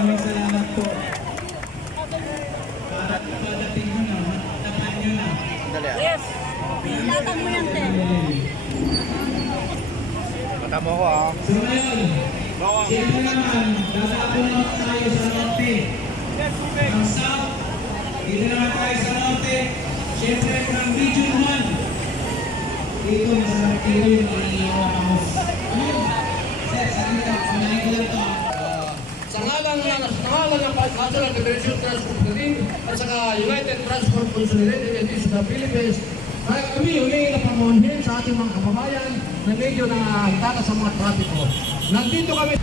Maraming salamat po. Para padating mo na, matapan nyo na. Ah. Yes! Ilatan mo yan, Ten. Mata mo ko, ah. So ngayon, siyempre naman, dadako naman tayo sa Norte. Ang South, dito naman tayo sa Norte. Siyempre, from Region 1. Dito, masarap dito yung nangyayawa ng ng sa ngalan ng National Federation Transport Team at saka United Transport Consolidated Agency sa Philippines, ay kami humingi na pamunhin sa ating mga kababayan na medyo nangangitaka sa mga trapiko. Nandito kami